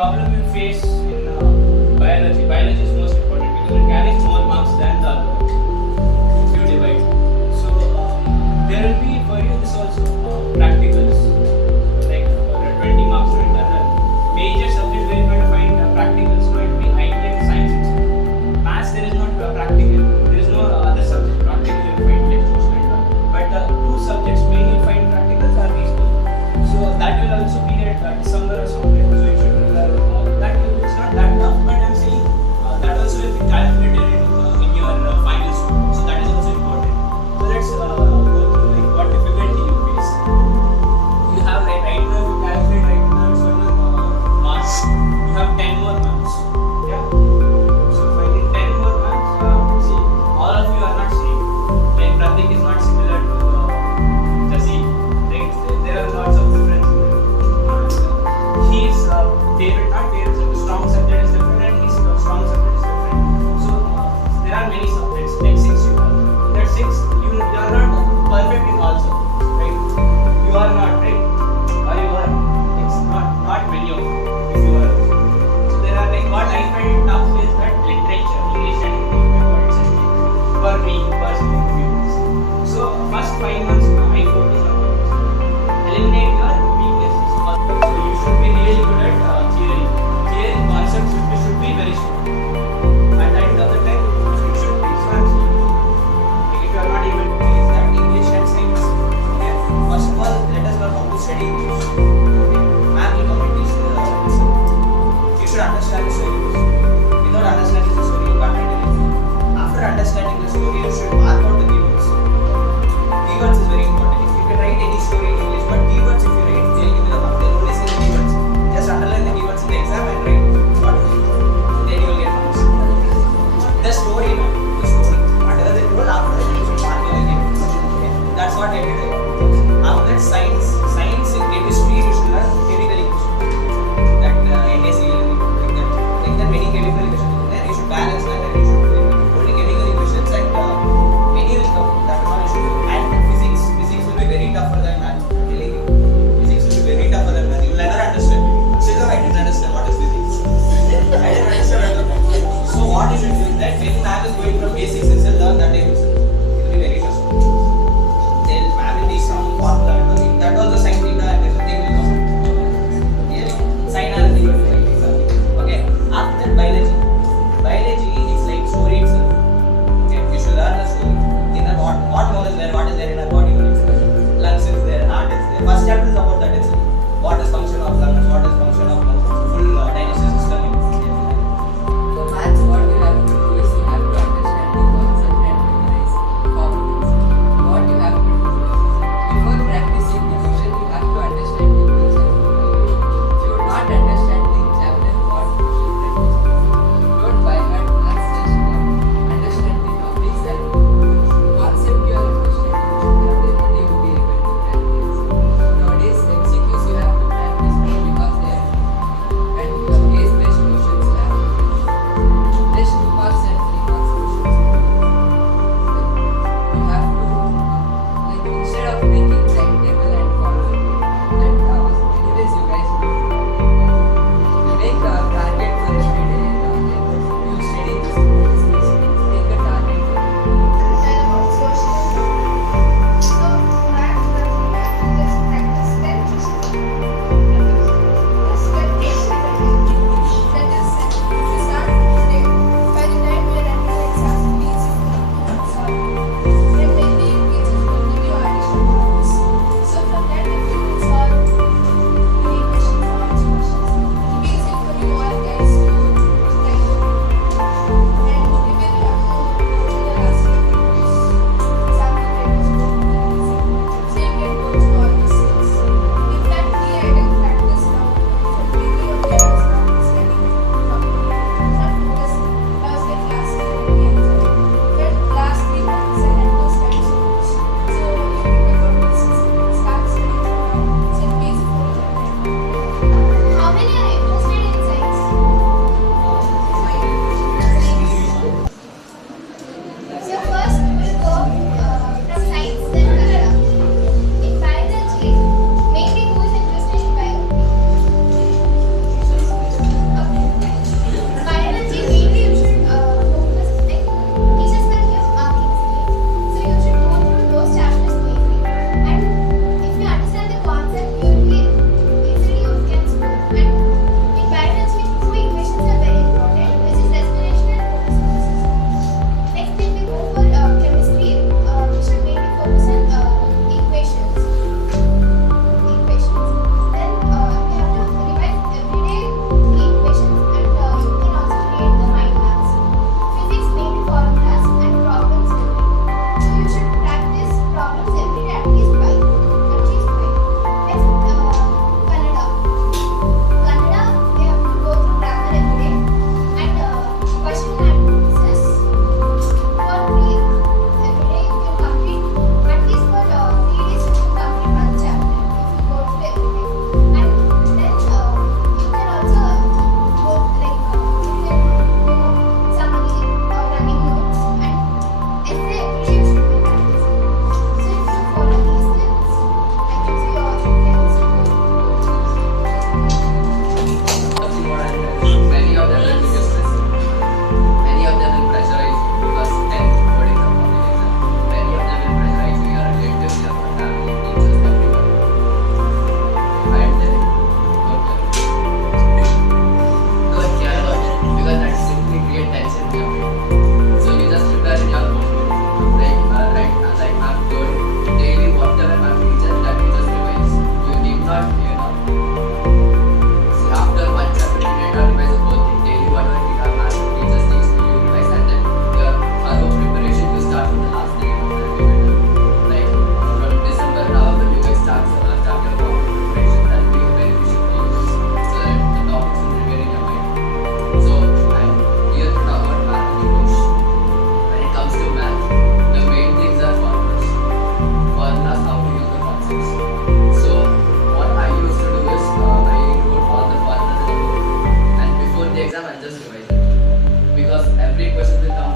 problem you face in biology. Biology is most important because it carries more marks than the other if you divide. So there will be for you this also practicals, like 20 marks to internal. Major subjects where you are going to find practicals might be IT and science. Maths there is not practical. There is no other subject practical you find lectures like that. But the two subjects mainly you find practicals are these two. So that will also be at December or something. So you should that it's not that tough, but I'm saying that also will be calculated in your final score. So that is also important. So let's go through like what difficulty you face. You have right now if you calculate right now it's marks. You have 10 more marks. Yeah. So if I need 10 more marks, see all of you are not same. Like Pratik is not similar to Jasi. Right? There are lots of differences. His favorite, not favorite, strong subject is different and his strong subject is different. So there are many subjects, like 6 you have. In that 6, you are not perfect in all subjects, right? You are not, right? Or you are. It's not many of you, if you are. So there are like what I find tough is that literature, English and for me personally. So first 5 months I focus on eliminate your weaknesses. So you should be really good at theory. Theory concepts should be very strong. At the end of the time, it should be. So I'm saying, like if you are not able to use that English and science, okay. First of all, let us learn how to study English. Okay. Ma'am will come and teach the lesson. You should understand the story. Without understanding the story, you can't write anything. After understanding the story, you should mark out the keywords. Keywords is very important. If you can write any story in English, but keywords if you write, they'll give you the mark. They'll only say the keywords. Just underline the keywords in the exam and write what then you will get marks. The story, man. The story. Whatever they told after that, you should mark the keywords. Okay. That's what I did. After that, science. Science in chemistry, you should learn chemical equation. That NaCl, like that. and just revise it. Because every question will come